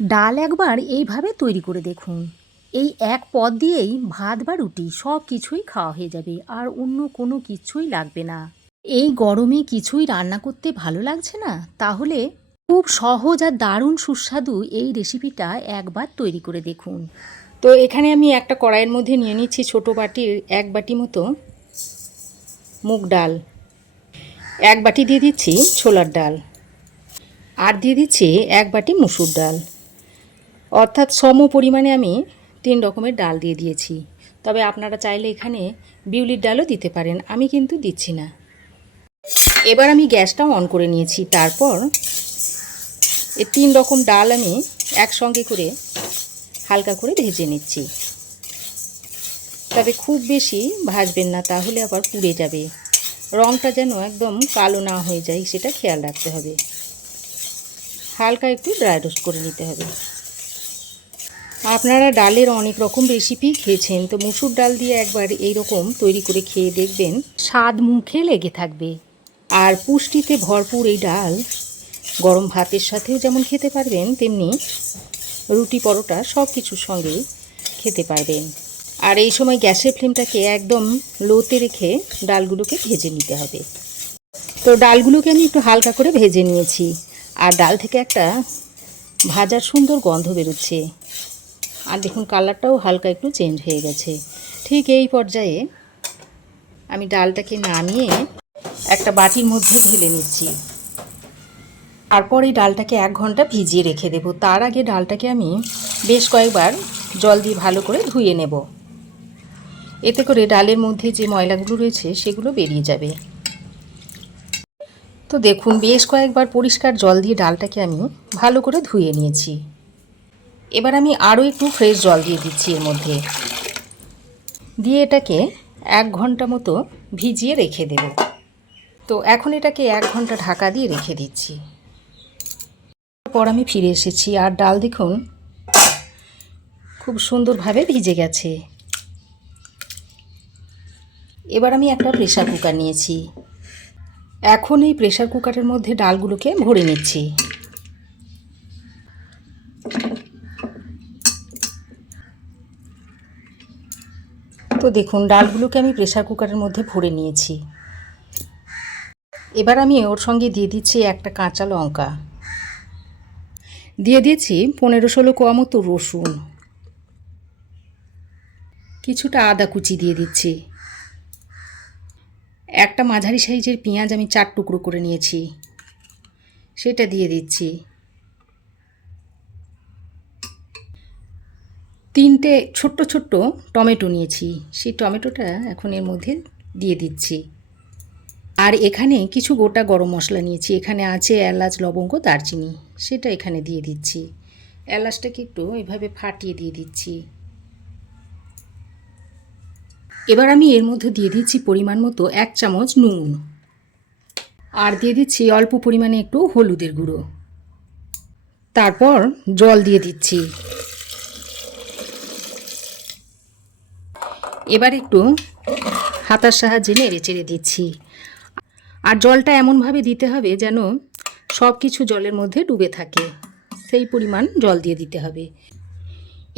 ডাল একবার এইভাবে তৈরি করে দেখুন। এই এক পদ দিয়েই ভাত বা রুটি সব কিছুই খাওয়া হয়ে যাবে, আর অন্য কোনো কিছুই লাগবে না। এই গরমে কিছুই রান্না করতে ভালো লাগছে না, তাহলে খুব সহজ আর দারুণ সুস্বাদু এই রেসিপিটা একবার তৈরি করে দেখুন। তো এখানে আমি একটা কড়াইয়ের মধ্যে নিয়ে নিচ্ছি ছোটো বাটির 1 বাটি মতো মুগ ডাল, 1 বাটি দিয়ে দিচ্ছি ছোলার ডাল, আর দিয়ে দিচ্ছি 1 বাটি মসুর ডাল। অর্থাৎ সম পরিমাণে আমি 3 রকমের ডাল দিয়ে দিয়েছি। তবে আপনারা চাইলে এখানে বিউলির ডালও দিতে পারেন, আমি কিন্তু দিচ্ছি না। এবার আমি গ্যাসটা অন করে নিয়েছি। তারপর এই 3 রকম ডাল আমি একসঙ্গে করে হালকা করে ভেজে নিচ্ছি। তবে খুব বেশি ভাজবেন না, তাহলে আবার পুড়ে যাবে। রঙটা যেন একদম কালো না হয়ে যায়, সেটা খেয়াল রাখতে হবে। হালকা একটু ড্রাই রোস্ট করে নিতে হবে। আপনারা ডালের অনেক রকম রেসিপি খেয়েছেন, তো মসুর ডাল দিয়ে একবার এই রকম তৈরি করে খেয়ে দেখবেন, স্বাদ মুখে লেগে থাকবে। আর পুষ্টিতে ভরপুর এই ডাল গরম ভাতের সাথেও যেমন খেতে পারবেন, তেমনি রুটি পরোটা সব কিছুর সঙ্গেই খেতে পারবেন। আর এই সময় গ্যাসের ফ্লেমটাকে একদম লোতে রেখে ডালগুলোকে ভেজে নিতে হবে। তো ডালগুলোকে আমি একটু হালকা করে ভেজে নিয়েছি, আর ডাল থেকে একটা ভাজার সুন্দর গন্ধ বেরোচ্ছে। আর দেখুন কালারটাও হালকা একটু চেঞ্জ হয়ে গেছে। ঠিক এই পর্যায়ে আমি ডালটাকে নামিয়ে একটা বাটির মধ্যে ঢেলে নিচ্ছি। তারপর এই ডালটাকে 1 ঘন্টা ভিজিয়ে রেখে দেব। তার আগে ডালটাকে আমি বেশ কয়েকবার জল দিয়ে ভালো করে ধুয়ে নেব। এতে করে ডালের মধ্যে যে ময়লাগুলো রয়েছে সেগুলো বেরিয়ে যাবে। তো দেখুন বেশ কয়েকবার পরিষ্কার জল দিয়ে ডালটাকে আমি ভালো করে ধুয়ে নিয়েছি। এবার আমি আরও একটু ফ্রেশ জল দিয়ে দিচ্ছি এর মধ্যে, দিয়ে এটাকে 1 ঘন্টা মতো ভিজিয়ে রেখে দেব। তো এখন এটাকে 1 ঘন্টা ঢাকা দিয়ে রেখে দিচ্ছি। তারপর আমি ফিরে এসেছি, আর ডাল দেখুন খুব সুন্দরভাবে ভিজে গেছে। এবার আমি একটা প্রেসার কুকার নিয়েছি। এখন এই প্রেসার কুকারের মধ্যে ডালগুলোকে ভরে নিচ্ছি। তো দেখুন ডালগুলোকে আমি প্রেসার কুকারের মধ্যে ভরে নিয়েছি। এবার আমি ওর সঙ্গে দিয়ে দিচ্ছি একটা কাঁচা লঙ্কা, দিয়ে দিয়েছি 15-16 কোয়া মতো রসুন, কিছুটা আদা কুচি দিয়ে দিচ্ছি। একটা মাঝারি সাইজের পেঁয়াজ আমি 4 টুকরো করে নিয়েছি, সেটা দিয়ে দিচ্ছি। 3টে ছোট্ট ছোট্ট টমেটো নিয়েছি, সেই টমেটোটা এখন এর মধ্যে দিয়ে দিচ্ছি। আর এখানে কিছু গোটা গরম মশলা নিয়েছি, এখানে আছে এলাচ, লবঙ্গ, দারচিনি, সেটা এখানে দিয়ে দিচ্ছি। এলাচটাকে একটু এইভাবে ফাটিয়ে দিয়ে দিচ্ছি। এবার আমি এর মধ্যে দিয়ে দিচ্ছি পরিমাণ মতো 1 চামচ নুন, আর দিয়ে দিচ্ছি অল্প পরিমাণে একটু হলুদের গুঁড়ো। তারপর জল দিয়ে দিচ্ছি। এবার একটু হাতার সাহায্যে নেড়ে চেড়ে দিচ্ছি। আর জলটা এমনভাবে দিতে হবে যেন সব কিছু জলের মধ্যে ডুবে থাকে, সেই পরিমাণ জল দিয়ে দিতে হবে।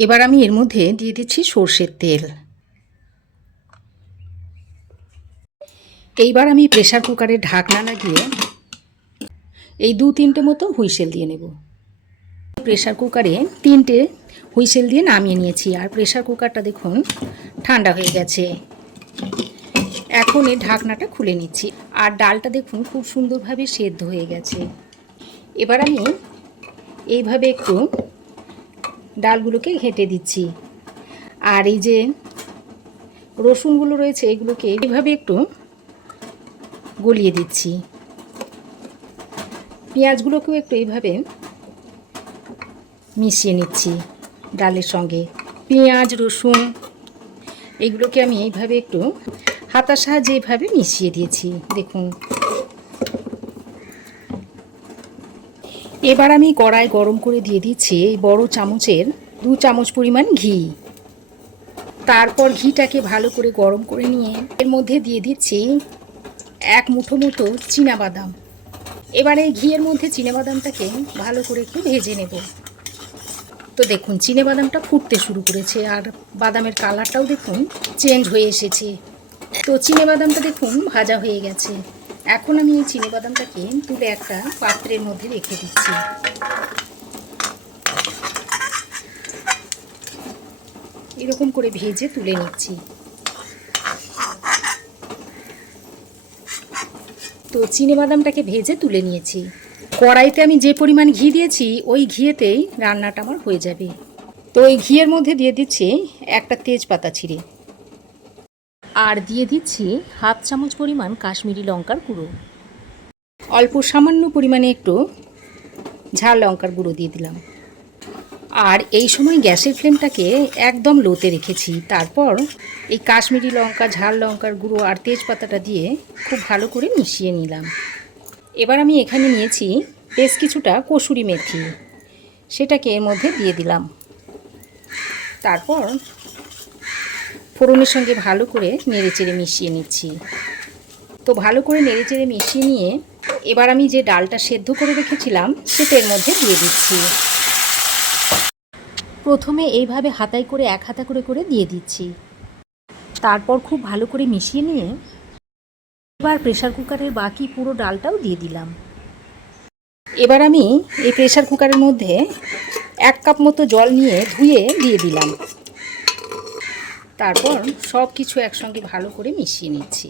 এবার আমি এর মধ্যে দিয়ে দিচ্ছি সর্ষের তেল। এইবার আমি প্রেসার কুকারের ঢাকনা লাগিয়ে এই 2-3টে মতো হুইসেল দিয়ে নেব। প্রেসার কুকারে 3টে হুইসেল দিয়ে নামিয়ে নিয়েছি, আর প্রেসার কুকারটা দেখুন ঠান্ডা হয়ে গেছে। এখন এই ঢাকনাটা খুলে নিচ্ছি, আর ডালটা দেখুন খুব সুন্দরভাবে সেদ্ধ হয়ে গেছে। এবার আমি এইভাবে একটু ডালগুলোকে ঘেঁটে দিচ্ছি, আর এই যে রসুনগুলো রয়েছে এগুলোকে এইভাবে একটু গলিয়ে দিচ্ছি। পেঁয়াজগুলোকেও একটু এইভাবে মিশিয়ে নিচ্ছি ডালের সঙ্গে। পেঁয়াজ, রসুন এগুলোকে আমি এইভাবে একটু হাতার সাহায্যে এইভাবে মিশিয়ে দিয়েছি, দেখুন। এবার আমি কড়াই গরম করে দিয়ে দিচ্ছি এই বড় চামচের 2 চামচ পরিমাণ ঘি। তারপর ঘিটাকে ভালো করে গরম করে নিয়ে এর মধ্যে দিয়ে দিচ্ছি 1 মুঠো মতো চীনাবাদাম। এবার এই ঘিয়ের মধ্যে চীনাবাদামটাকে ভালো করে একটু ভেজে নেব। তো দেখুন চিনেবাদামটা ফুটতে শুরু করেছে আর বাদামের কালারটাও দেখুন চেঞ্জ হয়ে এসেছে। তো চিনেবাদামটা দেখুন ভাজা হয়ে গেছে। এখন আমি এই চিনেবাদামটাকে তুলে একটা পাত্রের মধ্যে রেখে দিচ্ছি। এরকম করে ভেজে তুলে নিচ্ছি। তো চিনেবাদামটাকে ভেজে তুলে নিয়েছি। কড়াইতে আমি যে পরিমাণ ঘি দিয়েছি ওই ঘিয়েতেই রান্নাটা আমার হয়ে যাবে। তো এই ঘিয়ের মধ্যে দিয়ে দিচ্ছি একটা তেজপাতা ছিঁড়ে, আর দিয়ে দিচ্ছি হাফ চামচ পরিমাণ কাশ্মীরি লঙ্কার গুঁড়ো, অল্প সামান্য পরিমাণে একটু ঝাল লঙ্কার গুঁড়ো দিয়ে দিলাম। আর এই সময় গ্যাসের ফ্লেমটাকে একদম লোতে রেখেছি। তারপর এই কাশ্মীরি লঙ্কা, ঝাল লঙ্কার গুঁড়ো আর তেজপাতাটা দিয়ে খুব ভালো করে মিশিয়ে নিলাম। এবার আমি এখানে নিয়েছি বেশ কিছুটা কসুরি মেথি, সেটাকে এর মধ্যে দিয়ে দিলাম। তারপর ফোড়নের সঙ্গে ভালো করে নেড়েচেড়ে মিশিয়ে নিচ্ছি। তো ভালো করে নেড়েচেড়ে মিশিয়ে নিয়ে এবার আমি যে ডালটা সেদ্ধ করে রেখেছিলাম সেটা এর মধ্যে দিয়ে দিচ্ছি। প্রথমে এইভাবে হাতায় করে এক হাতা করে করে দিয়ে দিচ্ছি। তারপর খুব ভালো করে মিশিয়ে নিয়ে এবার প্রেসার কুকারের বাকি পুরো ডালটাও দিয়ে দিলাম। এবার আমি এই প্রেসার কুকারের মধ্যে 1 কাপ মতো জল নিয়ে ধুয়ে দিয়ে দিলাম। তারপর সব কিছু একসঙ্গে ভালো করে মিশিয়ে নিচ্ছি।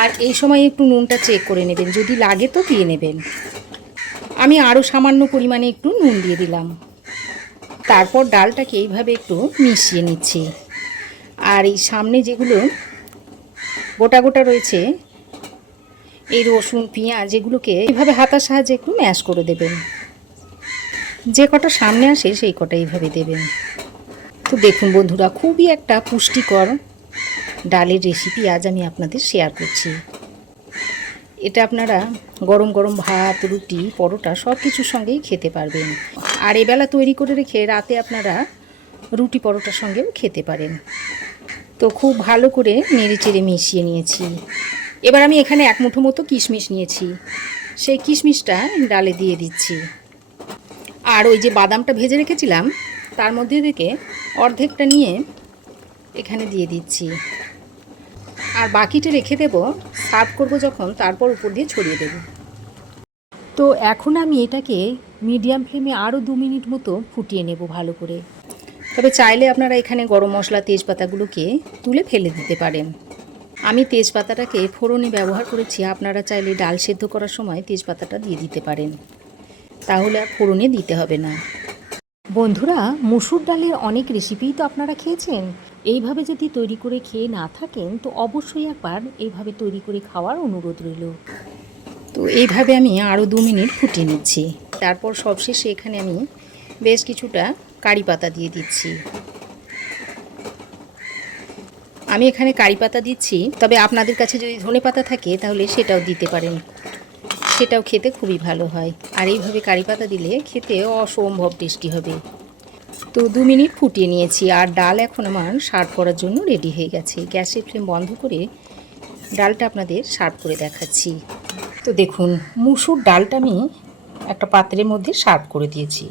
আর এই সময় একটু নুনটা চেক করে নেবেন, যদি লাগে তো দিয়ে নেবেন। আমি আরও সামান্য পরিমাণে একটু নুন দিয়ে দিলাম। তারপর ডালটাকে এইভাবে একটু মিশিয়ে নিচ্ছি। আর এই সামনে যেগুলো গোটা গোটা রয়েছে, এই রসুন পেঁয়াজ এগুলোকে এইভাবে হাতার সাহায্যে একটু ম্যাশ করে দেবেন। যে কটা সামনে আসে সেই কটা এইভাবে দেবেন। তো দেখুন বন্ধুরা, খুবই একটা পুষ্টিকর ডালের রেসিপি আজ আমি আপনাদের শেয়ার করছি। এটা আপনারা গরম গরম ভাত, রুটি, পরোটা সব কিছুর সঙ্গেই খেতে পারবেন। আর এবেলা তৈরি করে রেখে রাতে আপনারা রুটি পরোটার সঙ্গেও খেতে পারেন। তো খুব ভালো করে নেড়েচেড়ে মিশিয়ে নিয়েছি। এবার আমি এখানে 1 মুঠো মতো কিশমিশ নিয়েছি, সেই কিশমিশটা ডালে দিয়ে দিচ্ছি। আর ওই যে বাদামটা ভেজে রেখেছিলাম তার মধ্যে থেকে অর্ধেকটা নিয়ে এখানে দিয়ে দিচ্ছি। আর বাকিটা রেখে দেব, সার্ভ করব যখন তারপর উপর দিয়ে ছড়িয়ে দেব। তো এখন আমি এটাকে মিডিয়াম ফ্লেমে আরও 2 মিনিট মতো ফুটিয়ে নেব ভালো করে। তবে চাইলে আপনারা এখানে গরম মশলা, তেজপাতাগুলোকে তুলে ফেলে দিতে পারেন। আমি তেজপাতাটাকে ফোড়নে ব্যবহার করেছি, আপনারা চাইলে ডাল সেদ্ধ করার সময় তেজপাতাটা দিয়ে দিতে পারেন, তাহলে আর ফোড়নে দিতে হবে না। বন্ধুরা, মসুর ডালের অনেক রেসিপিই তো আপনারা খেয়েছেন। এইভাবে যদি তৈরি করে খেয়ে না থাকেন তো অবশ্যই একবার এইভাবে তৈরি করে খাওয়ার অনুরোধ রইল। তো এইভাবে আমি আরও 2 মিনিট ফুটিয়ে নিচ্ছি। তারপর সবশেষে এখানে আমি বেশ কিছুটা কারি পাতা দিয়ে দিচ্ছি। আমি এখানে কারি পাতা দিচ্ছি, তবে আপনাদের কাছে যদি ধনেপাতা থাকে তাহলে সেটাও দিতে পারেন, সেটাও খেতে খুবই ভালো হয়। আর এইভাবে কারি পাতা দিলে খেতে অসম্ভব টেস্টি হবে। তো 2 মিনিট ফুটিয়ে নিয়েছি আর ডাল এখন আমার সার্ভ করার জন্য রেডি হয়ে গেছে। গ্যাসের ফ্লেম বন্ধ করে ডালটা আপনাদের সার্ভ করে দেখাচ্ছি। তো দেখুন, মুসুর ডালটা আমি একটা পাত্রের মধ্যে সার্ভ করে দিয়েছি।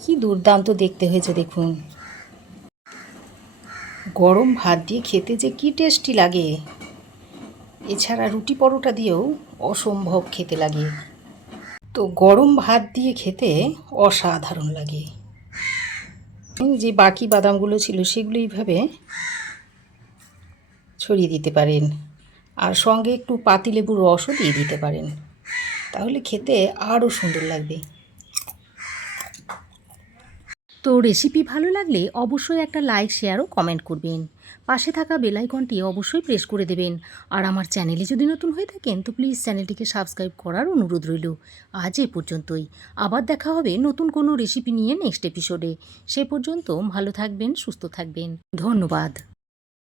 কি দুর্দান্ত দেখতে হয়েছে দেখুন। গরম ভাত দিয়ে খেতে যে কি টেস্টি লাগে, এছাড়া রুটি পরোটা দিয়েও অসম্ভব খেতে লাগে। তো গরম ভাত দিয়ে খেতে অসাধারণ লাগে। যে বাকি বাদামগুলো ছিল সেগুলো এইভাবে ছড়িয়ে দিতে পারেন, আর সঙ্গে একটু পাতিলেবুর রসও দিয়ে দিতে পারেন, তাহলে খেতে আরও সুন্দর লাগবে। তো রেসিপি ভালো লাগলে অবশ্যই একটা লাইক, শেয়ার ও কমেন্ট করবেন। পাশে থাকা বেল আইকনটি অবশ্যই প্রেস করে দেবেন। আর আমার চ্যানেলে যদি নতুন হয়ে থাকেন তো প্লিজ চ্যানেলটিকে সাবস্ক্রাইব করার অনুরোধ রইল। আজ এ পর্যন্তই। আবার দেখা হবে নতুন কোনো রেসিপি নিয়ে নেক্সট এপিসোডে। সে পর্যন্ত ভালো থাকবেন, সুস্থ থাকবেন। ধন্যবাদ।